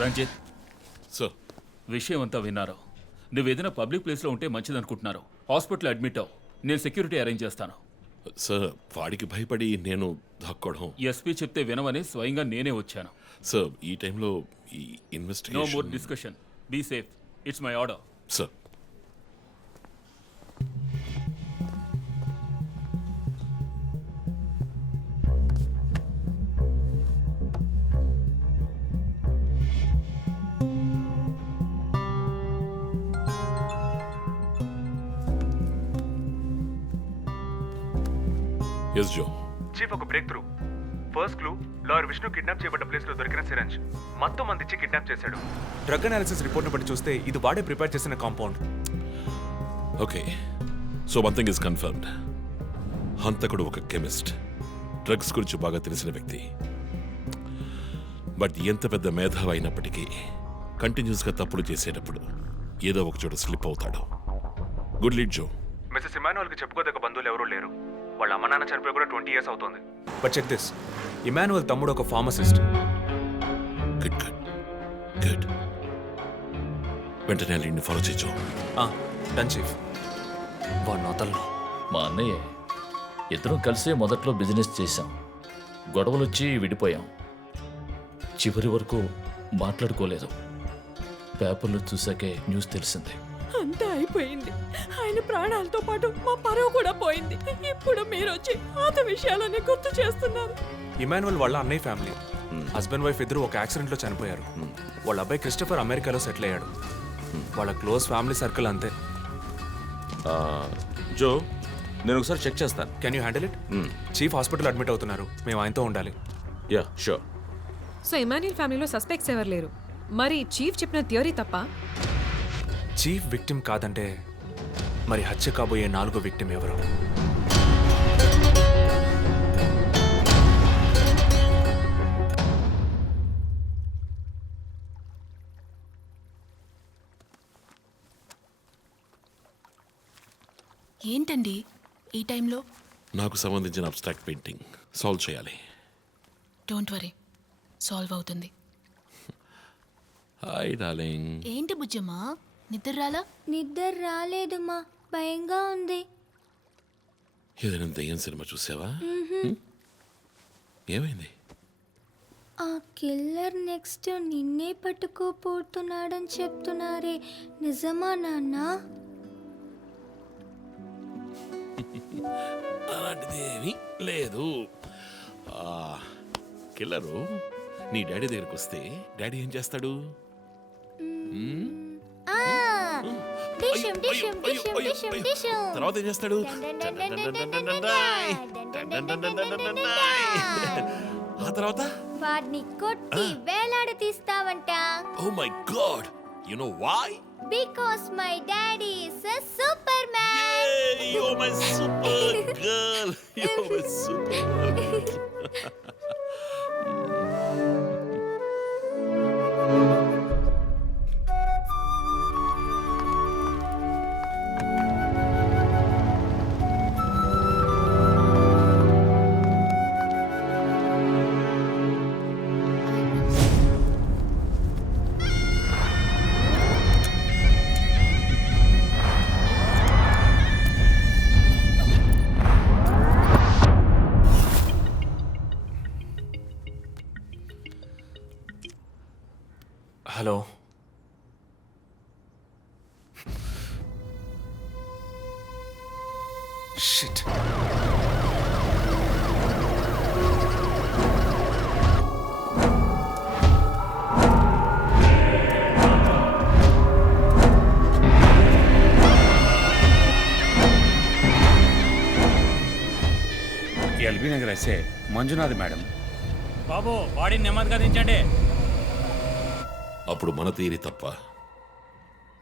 Ranjith, sir విషయం అంతా విన్నారు. నువ్వేదైనా పబ్లిక్ ప్లేస్లో ఉంటే మంచిదనుకుంటున్నారు. హాస్పిటల్ అడ్మిట్ అవ్వు, నేను సెక్యూరిటీ అరేంజ్ చేస్తాను. సార్ వాడికి భయపడి నేను దాక్కోవడం. ఎస్పీ చెప్తే వినవని స్వయంగా నేనే వచ్చాను. సార్ ఈ టైంలో ఈ no more investigation. Discussion. Be safe. It's my order. Sir yes Joe. Chief, ఒక breakthrough. First clue, lawyer Vishnu kidnap చేయబడ్డ ప్లేస్ లో దొరికిన సిరంజ్ మొత్తం మంది ఇచ్చి కిడ్నాప్ చేశాడు. డ్రగ్ అనాలిసిస్ రిపోర్ట్ బట్టి చూస్తే ఇది వాడే ప్రిపేర్ చేసిన compound. Okay, so one thing is confirmed. హంతకుడు ఒక కెమిస్ట్, డ్రగ్స్ గురించి బాగా తెలిసిన వ్యక్తి. బట్ ఎంత పెద్ద మేధావి అయినప్పటికీ కంటిన్యూస్గా తప్పులు చేసేటప్పుడు ఏదో ఒక చోట స్లిప్ అవుతాడు. గుడ్ లీడ్ జో. మిస్సెస్ ఇమానువల్కి చెప్పుకోదగ్గ బంధువులు ఎవరూ లేరు. వాళ్ళ అమ్మ నాన్న చనిపోయి కూడా 20 years అవుతుంది. బట్ చెక్ దిస్, ఇమాన్యువల్ తమ్ముడు ఒక ఫార్మసిస్ట్. Good good good. వెంటనే లీడ్ని ఫాలో చేయొచ్చు. Done chief. వాడు నోతల్లో మా అన్నయ్య ఇద్దరం కలిసే మొదట్లో బిజినెస్ చేశాం. గొడవలు వచ్చి విడిపోయాం. చివరి వరకు మాట్లాడుకోలేదు. పేపర్లో చూసాకే న్యూస్ తెలిసింది. అంతా అయిపోయింది. ఆయన ప్రాణాలతో పాటు మా పరువు కూడా పోయింది. ఇప్పుడు మీరు వచ్చి పాత విషయాలని గుర్తు చేస్తున్నారు. ఇమాన్యువల్ వాళ్ళ అన్నయ్య ఫ్యామిలీ, హస్బెండ్ వైఫ్ ఇద్దరు ఒక యాక్సిడెంట్లో చనిపోయారు. వాళ్ళ అబ్బాయి క్రిస్టఫర్ అమెరికాలో సెటిల్ అయ్యాడు. వాళ్ళ క్లోజ్ ఫ్యామిలీ సర్కిల్ అంతే. జో, నేను ఒకసారి చెక్ చేస్తాను. Can you handle it? Chief hospital admit అవుతున్నారు, మేము ఆయనతో ఉండాలి. Yeah sure. సో ఇమాన్యుయల్ ఫ్యామిలీలో సస్పెక్ట్స్ ఎవరు లేరు. మరి చీఫ్ చెప్పిన థియరీ తప్ప? చీఫ్ విక్టిమ్ కాదంటే మరి హత్య కాబోయే 4వ విక్టిమ్ ఎవరు? ఏంటండి ఈ టైంలో? నాకు సంబంధించిన అబ్స్ట్రాక్ట్ పెయింటింగ్ సాల్వ్ చేయాలి. డోంట్ వరీ, సాల్వ్ అవుతుంది. Hi darling. ఏంటి బుజ్జమ్మా, నిద్ర రాలా? నిద్ర రాలేదు మా, భయంగా ఉంది. ఏదైనా దయ్యం సినిమా చూసావా? ఏమైంది? ఆ కిల్లర్ నెక్స్ట్ నిన్నే పట్టుకోపోతున్నాడని చెప్తున్నారే, నిజమా నాన్న? అలాంటిదేమీ లేదు. కిల్లరు నీ డాడీ దగ్గరికి వస్తే డాడీ ఏం చేస్తాడు? డిషం డిషం డిషం డిషం డిషం. తర్వాత ఏం చేస్తాడు? ఆ తర్వాత వాడిని కొట్టి వేలాడ తీస్తావంట. Oh my god, you know why? Because my daddy is a superman. You're my super girl. You're my super girl. Hello, shit. LB Nagar SA Manjunath madam. బాబు, బాడీని నెమ్మదిగా దించండి. అప్పుడు మన తీరి తప్ప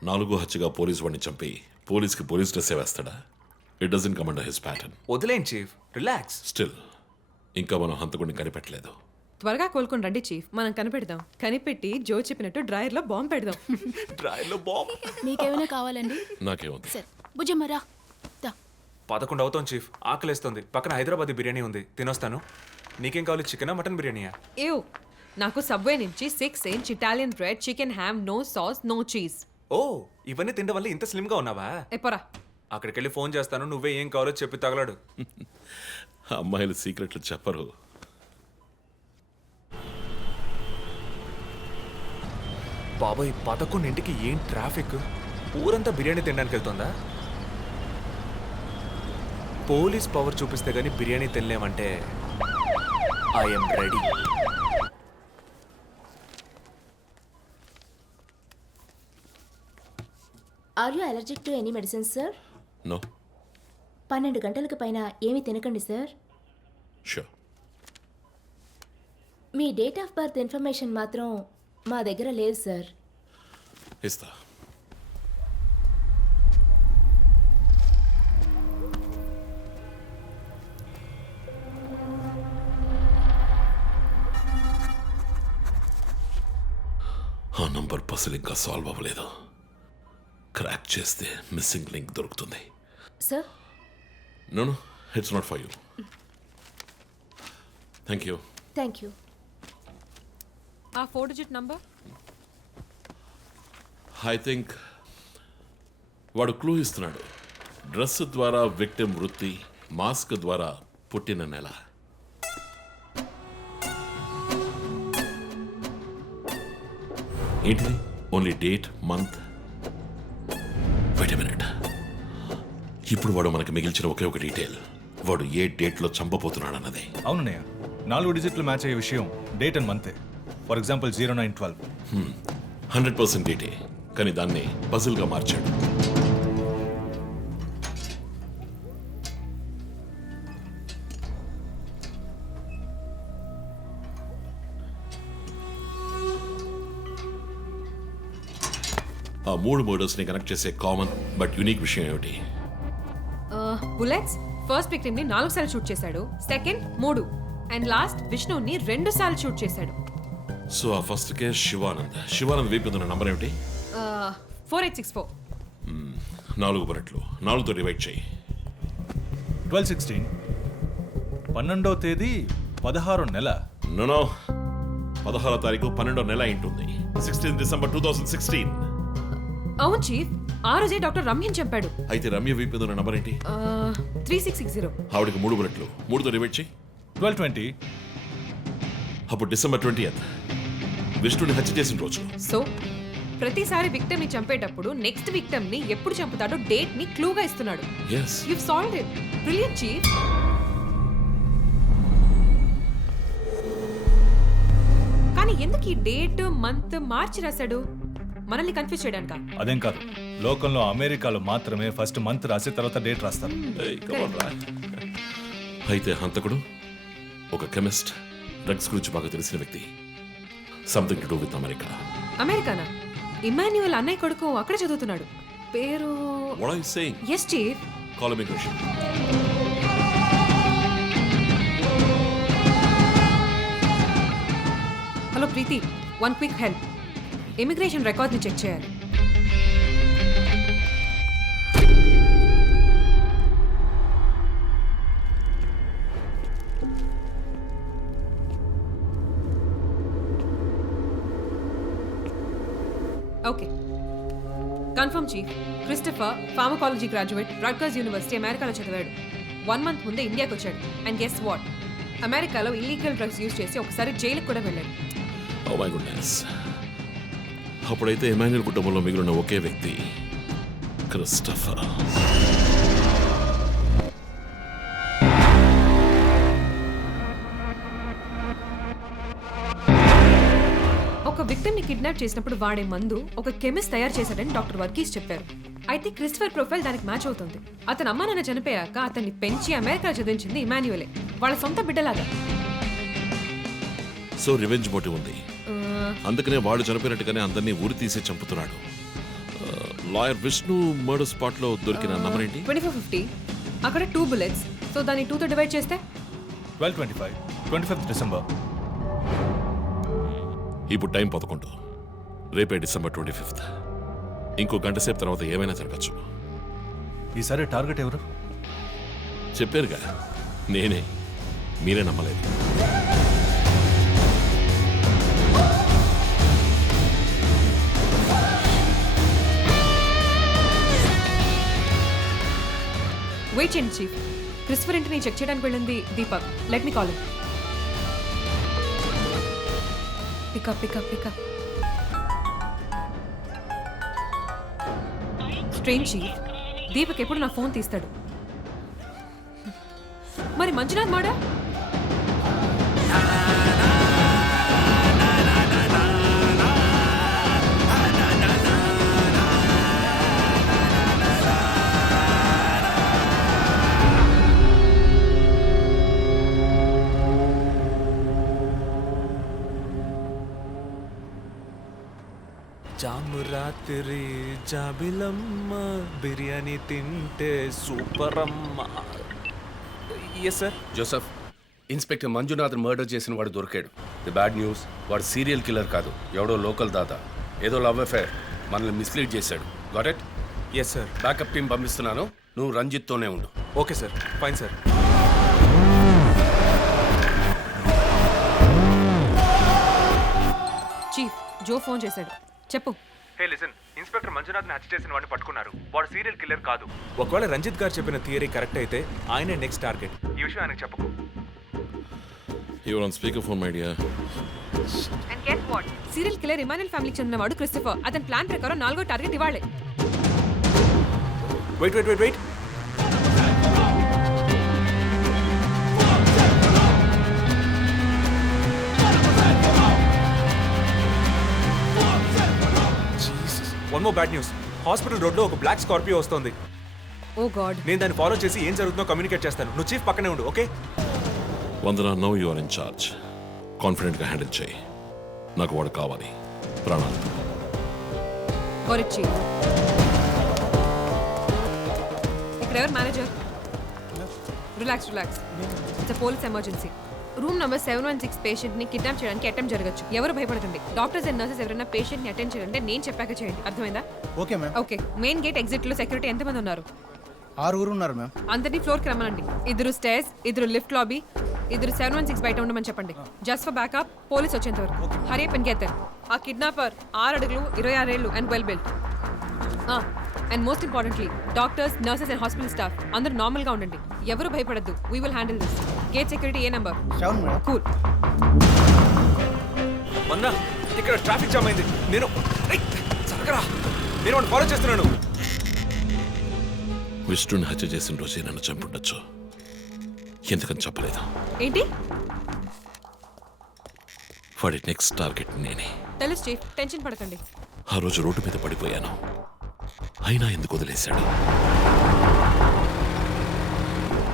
4వ హత్యగా పోలీసు వాడిని చంపి పోలీస్కి పోలీస్ డ్రెస్ వేస్తాడా? It doesn't come under his pattern. వదిలేండి చీఫ్, రిలాక్స్. స్టిల్ ఇంకా మనం హంతకుడిని కనిపెట్టలేదు. త్వరగా కోలుకొని రండి చీఫ్, మనం కనిపెడదాం. కనిపెట్టి జో చెప్పినట్టు డ్రాయర్లో బాంబు పెడదాం. డ్రాయర్లో బాంబ్? మీకేమైనా కావాలండి? నాకేముంది? సరే బుజ్జమ్మ రా. 11 అవుతాం చీఫ్, ఆకలేస్తుంది. పక్కన హైదరాబాదీ బిర్యానీ ఉంది, తినొస్తాను. నీకేం కావాలి, చికెనా మటన్ బిర్యానీయా? ఏవ్, నాకు సబ్వే నుంచి 6-inch Italian bread, chicken ham, no sauce, no cheese. ఓ ఇవన్నీ తినడం వల్ల ఇంత స్లిమ్గా ఉన్నావా? ఎప్పరా అక్కడికి వెళ్ళి ఫోన్ చేస్తాను, నువ్వే ఏం కావాలో చెప్పి తగలడు. అమ్మాయిలు సీక్రెట్లు చెప్పరు. బాబాయ్ 11ంటికి ఏం ట్రాఫిక్! ఊరంతా బిర్యానీ తినడానికి వెళ్తుందా? పోలీస్ పవర్ చూపిస్తే గానీ బిర్యానీ తినలేమంటే I'm ready. Are you allergic to any medicine sir? No. 12 గంటలకు పైన ఏమీ తినకండి సార్. షూర్. మీ డేట్ ఆఫ్ బర్త్ ఇన్ఫర్మేషన్ మాత్రం మా దగ్గర లేదు సార్. ఇస్తా. ఆ నంబర్ పసిల్ ఇంకా సాల్వ్ అవ్వలేదు. క్రాక్ చేస్తే మిస్సింగ్ లింక్ దొరుకుతుంది. Sir no no, it's not for you. Thank you. Thank you. ఆ 4-digit నంబర్. ఐ థింక్ వాడు క్లూ ఇస్తున్నాడు. డ్రెస్ ద్వారా విక్టిమ్ వృత్తి, మాస్క్ ద్వారా పుట్టిన నెల. ఏంటిది? Only date, month. Wait a minute. ఇప్పుడు వాడు మనకి మిగిల్చిన ఒకే ఒక డీటెయిల్, వాడు ఏ డేట్లో చంపబోతున్నాడు అన్నది. అవునన్నయ్య, 4 డిజిట్లు మ్యాచ్ అయ్యే విషయం డేట్ అండ్ మంతే. For example 0912. 100% డేటే, కానీ దాన్ని పజిల్గా మార్చాడు. ఆ 3 మర్డర్స్ని కనెక్ట్ చేసే కామన్ బట్ యూనిక్ విషయం ఏమిటి? బుల్లెట్స్ ఫస్ట్ విక్టిమ్ ని 4 సార్లు షూట్ చేశాడు, సెకండ్ 3, అండ్ లాస్ట్ విష్ణుని 2 సార్లు షూట్ చేశాడు. సో ఆ ఫస్ట్ కేస్ శివానంద్ వీపు ఉన్న నంబర్ ఏమిటి? 4864. 4 బుల్లెట్లు, 4తో డివైడ్ చేయి. 12/16. 12వ తేదీ 16వ నెల. నో 16వ తారీఖు 12వ నెల ఉంటుంది. 16 డిసెంబర్ 2016. అవును చీఫ్, ఆ రోజే డాక్టర్ రమ్యని చంపాడు. అయితే రమ్య వీపు ఉన్న నంబర్ ఏంటి? 3660. ఆవిడకి 3 బుల్లెట్లు, 3తో డివైడ్ చేయి. 12/20. అప్పుడు డిసెంబర్ 20th విష్ణుని హత్య చేసిన రోజు. సో ప్రతిసారి విక్టిమ్ ని చంపేటప్పుడు నెక్స్ట్ విక్టిమ్ ని ఎప్పుడు చంపుతాడో డేట్ ని క్లూగా ఇస్తున్నాడు. Yes. You solved it. Brilliant chief. కానీ ఎందుకు ఈ డేట్, మంత్ మార్చి రాశాడు? మనల్ని కన్ఫ్యూజ్ చేయడానికా? అదేం కాదు, లోకంలో అమెరికాలో మాత్రమే ఫస్ట్ మంత్ రాసి తర్వాత డేట్ రాస్తారు. అయితే హంతకుడు ఒక కెమిస్ట్, డ్రగ్స్ గురించి బాగా తెలిసిన వ్యక్తి. Something to do with America. అమెరికానా? ఇమాన్యుయల్ అన్నయ్య కొడుకు అక్కడ చదువుతున్నాడు. పేరు What are you saying? Yes chief. Call immigration. Hello Preethi, one quick help. Immigration record ని చెక్ చేయాలి. Okay, confirm chief. Christopher pharmacology graduate, Rutgers University, అమెరికాలో చదివాడు. 1 month ముందే ఇండియాకి వచ్చాడు. అండ్ గెస్ వాట్, అమెరికాలో ఇల్లీగల్ డ్రగ్స్ యూజ్ చేసి ఒకసారి జైలుకి కూడా వెళ్ళాడు. Oh my goodness. అప్పుడైతే ఎమాన్యుయల్ కుటుంబంలో మిగిలిన ఒకే వ్యక్తి క్రిస్టఫర్. ఒక విక్టిమ్ ని కిడ్నాప్ చేసినప్పుడు వాడే మందు ఒక కెమిస్ట్ తయారు చేశాడని డాక్టర్ వర్గీస్ చెప్పారు. అయితే క్రిస్టఫర్ ప్రొఫైల్ దానికి మ్యాచ్ అవుతుంది. అతని అమ్మ నాన్న చనిపోయాక అతన్ని పెంచి అమెరికా చదివించింది ఇమాన్యుయలే, వాళ్ళ సొంత బిడ్డలాగా. సో రివెంజ్ మోటివ్ ఉంది, అందుకనే వాడు చనిపోయినట్టుగానే అందరినీ ఊరి తీసి చంపుతున్నాడు. లాయర్ విష్ణు మర్డర్ స్పాట్ లో దొరికిన నంబర్ ఏంటి? 2450. అక్కడ 2 bullets. సో దాన్ని 2తో డివైడ్ చేస్తే 12/25. 25th December. ఇప్పుడు టైం 11. రేపే డిసెంబర్ 25th. ఇంకో గంట సేపు తర్వాత ఏమైనా జరగచ్చు. ఈసారి టార్గెట్ ఎవరు? చెప్పారుగా, నేనే. మీరే నమ్మలేదు. వెయిట్ చేయండి చీఫ్. క్రిస్టఫర్ ఇంటిని చెక్ చేయడానికి వెళ్ళింది Deepak. Let me call. Pick up pick up pick up. Strange chief, Deepak ఎప్పుడు నా ఫోన్ తీస్తాడు. మరి మంజునాథ్ మాడా? జాము రాత్రి జాబిలమ్మ బిర్యానీ తింటే సూపర్ అమ్మ. Yes sir. Joseph, inspector Manjunath murder చేసిన వాడు దొరికాడు. ది బ్యాడ్ న్యూస్, వాడు సీరియల్ కిల్లర్ కాదు, ఎవడో లోకల్ దాత. ఏదో లవ్ అఫైర్, మనల్ని మిస్లీడ్ చేశాడు. Got it? Yes sir. Backup team పంపిస్తున్నాను, నువ్వు రంజిత్తోనే ఉండు. Okay sir, fine sir. Chief, Joe phone చేశాడు. చెప్పు. హే లిసన్, ఇన్స్పెక్టర్ మంజునాథ్ని హత్య చేసిన వాడిని పట్టుకున్నారు. వాడు సీరియల్ కిల్లర్ కాదు. ఒకవేళ రంజిత్ గారు చెప్పిన థియరీ కరెక్ట్ అయితే ఆయనే నెక్స్ట్ టార్గెట్. ఈ విషయం ఆయనకు చెప్పకు. You're on speaker phone my dear. And guess what? Serial killer Emmanuel ఫ్యామిలీకి చెందినవాడు క్రిస్టఫర్. అతని ప్లాన్ ప్రకారం 4వ టార్గెట్ ఇవాళే. Wait wait wait wait. One more bad news. Hospital రోడ్లో ఒక బ్లాక్ స్కార్పియో వస్తుంది. Oh God. నేను దాన్ని ఫాలో చేసి ఏం జరుగుతుందో కమ్యూనికేట్ చేస్తాను. నువ్వు చీఫ్ పక్కనే ఉండు, okay? Vandana, no you are in charge. కాన్ఫిడెంట్గా హ్యాండిల్ చేయి. నాకు వాడు కావాలి, ప్రాణాలు. గోరెట్ చీఫ్. ఇక్కడ ఎవరు manager? Relax relax. It's police emergency. Room number 716 patient ని కిడ్నాప్ చేయడానికి అటెంప్ట్ జరగచ్చు. ఎవరు భయపడకండి. డాక్టర్స్ అండ్ నర్సెస్ ఎవరైనా పేషెంట్ ని అటెండ్ చేయాలంటే నేను చెప్పాక చేయండి. అర్థమైందా? Okay ma'am. Okay. Main gate exit లో సెక్యూరిటీ ఎంతమంది ఉన్నారు? 6 ఉన్నారు మ్యామ్. అందరినీ ఫ్లోర్ కి రమ్మనండి. 2 స్టేర్స్, 2 లిఫ్ట్ లాబీ, 2 716 బయట ఉండమని చెప్పండి. జస్ట్ ఫర్ బ్యాకప్, పోలీస్ వచ్చేంత వరకు. Hari up and get them. ఆ కిడ్నాపర్ 6 అడుగులు 26 ఏళ్ళు and well built. And most importantly doctors, nurses and hospital staff అందరూ నార్మల్ గా ఉండండి. ఎవరు భయపడద్దు. We will handle this. Gate security A number? 7 madam. Cool. మొన్న ఇక్కడ ట్రాఫిక్ జామ్ అయింది. నేను జరగరా, నేను వాడిని ఫాలో చేస్తున్నాను. విష్ణుని హత్య చేసిన రోజే నన్ను చంపుండొచ్చు. ఎందుకని చెప్పలేదు? ఏంటి? వాడి నెక్స్ట్ టార్గెట్ నేనే. తెలుసు చీఫ్, టెన్షన్ పడకండి. ఆ రోజు రోడ్డు మీద పడిపోయాను, అయినా ఎందుకు వదిలేశాడు?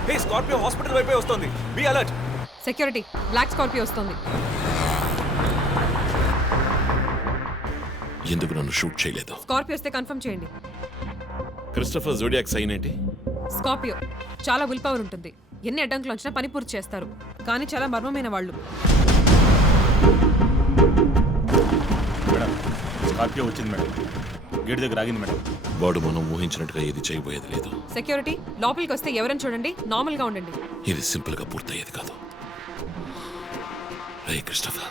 హే, స్కార్పియో హాస్పిటల్ వైపే వస్తుంది. Be alert. Security, black Scorpio వస్తుంది. ఎందుకు నన్ను షూట్ చేయలేదు? స్కార్పియో వస్తే కన్ఫర్మ్ చేయండి. క్రిస్టఫర్ జోడియాక్ సైన్ ఏంటి? స్కార్పియో చాలా విల్ పవర్ ఉంటుంది. ఎన్ని అడ్డంకులు వచ్చినా పని పూర్తి చేస్తారు. కానీ చాలా మర్మమైన వాళ్ళు. మేడం, స్కార్పియో వచ్చింది మేడం. గేట్ దగ్గర ఆగింది మేడం. వాడు మనం ఊహించినట్టుగా ఏది చేయబోయేది లేదు. సెక్యూరిటీ, లోపలికి వస్తే ఎవరైనా చూడండి, నార్మల్ గా ఉండండి. ఇది సింపుల్ గా పూర్తయ్యేది కాదు. రే క్రిస్టఫర్,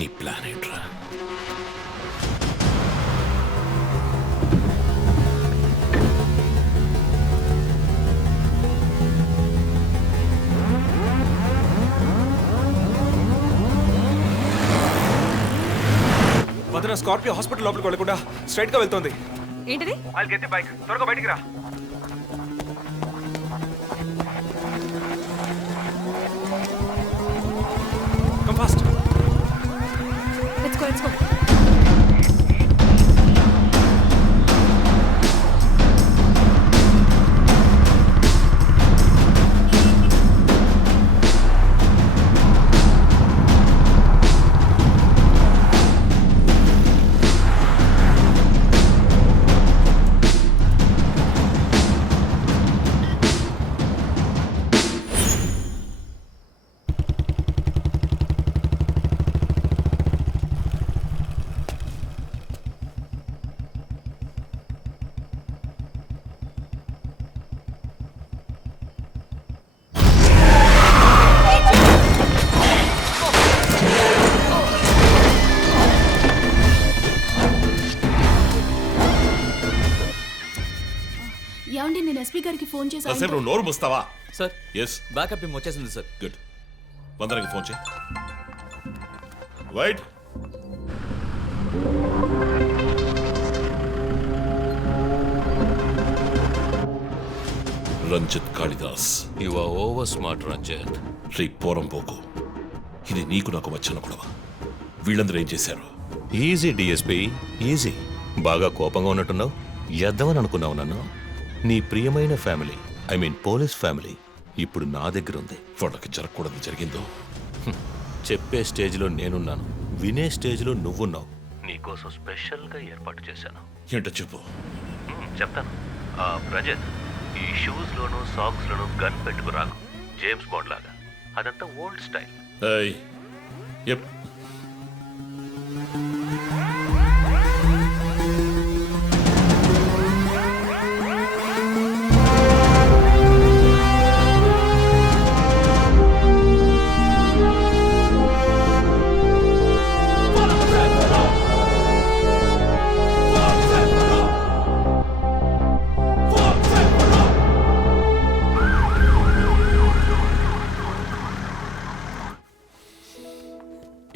నీ ప్లాన్ ఏంట్రా? వదిన, స్కార్పియో హాస్పిటల్ లోపలికి వెళ్ళకుండా స్ట్రైట్ గా వెళ్తోంది. ఏంటిది? వాళ్ళు గెత్తి బైక్, త్వరగా బయటికి రా. Come fast. Let's go, let's go. SP గారికి ఫోన్ చేసి కాసేపు నువ్వు నోరు ముస్తావా? సార్ ఎస్, బ్యాకప్ టీం వచ్చేసింది సార్. గుడ్. వందనకి ఫోన్ చేయి. Wait, Ranjith Kalidas. You are over smart Ranjith. Shri పోరంపోకు, ఇది నీకు నాకు వచ్చిన గొడవ. వీళ్ళందరూ ఏం చేశారు? Easy DSP, easy. బాగా కోపంగా ఉన్నట్టున్నావు. ఎద్దవని అనుకున్నావు నన్ను. నీ ప్రియమైన family, I mean police family ఇప్పుడు నా దగ్గర ఉంది. వాళ్ళకి జరగకూడదు జరిగిందో. చెప్పే స్టేజ్లో నేనున్నాను, వినే స్టేజ్లో నువ్వున్నావు. నీకోసం స్పెషల్గా ఏర్పాటు చేశాను. ఏంటో చెప్పు. చెప్తాను. రజత్, ఈ షూస్లోను సాక్స్లోను గన్ పెట్టుకు రాకు, జేమ్స్ బాండ్ లాగా. అదంతా ఓల్డ్ స్టైల్. ఏయ్, ఎప్.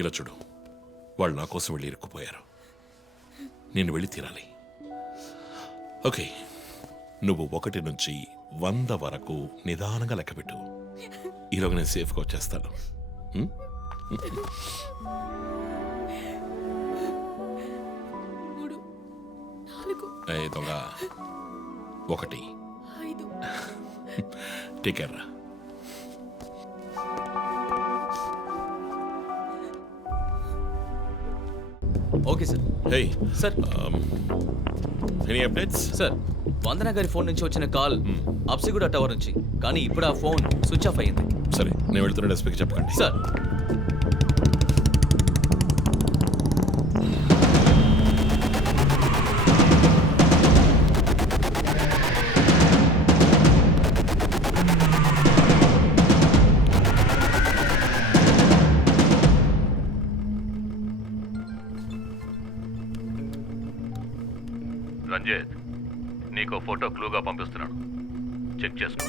ఇలా చూడు, వాళ్ళు నా కోసం వెళ్ళి ఇరుక్కుపోయారు. నేను వెళ్ళి తీరాలి. ఓకే, నువ్వు 1 నుంచి 100 వరకు నిదానంగా లెక్కపెట్టు. ఈలోగా నేను సేఫ్గా వచ్చేస్తాను. దొంగ 1 టేక్ కేర్ రా. Okay sir. Hey sir. Any updates? Sir, Vandana గారి ఫోన్ నుంచి వచ్చిన కాల్ అప్సిగూడ టవర్ నుంచి, కానీ ఇప్పుడు ఆ ఫోన్ స్విచ్ ఆఫ్ అయ్యింది. సరే, నేను వెళ్తున్న ఎస్పీకి చెప్పకండి. సార్. రంజిత్, నీకు ఫోటో క్లూగా పంపిస్తున్నాను, చెక్ చేసుకో.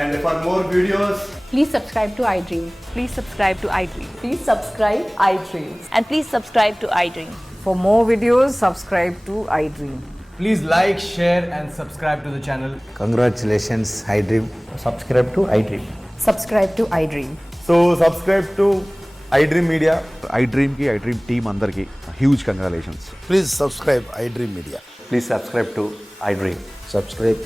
And for more videos, Please subscribe to iDream. Please subscribe to iDream. Please subscribe iDream. And please subscribe to iDream. For more videos, subscribe to iDream. please like, share, and subscribe to the channel. Congratulations, iDream. Subscribe to iDream. Subscribe to iDream. So, subscribe to iDream Media. iDream ki iDream team andarki huge congratulations. Please subscribe iDream Media. Please subscribe to iDream. Subscribe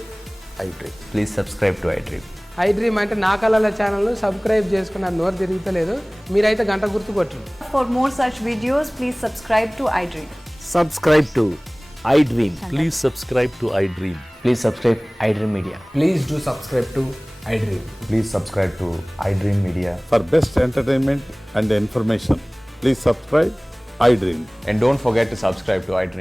iDream. Please subscribe to iDream. iDream అంటే నా కళల channel subscribe చేసుకున్న నోరు తిరుగుతలేదు. మీరైతే గంట గుర్తు కొట్టండి. For more such videos, please subscribe to iDream. Subscribe to iDream. Please subscribe to iDream. Please subscribe iDream Media. Please do subscribe to iDream. Please subscribe to iDream Media. For best entertainment and information, please subscribe iDream. And don't forget to subscribe to iDream.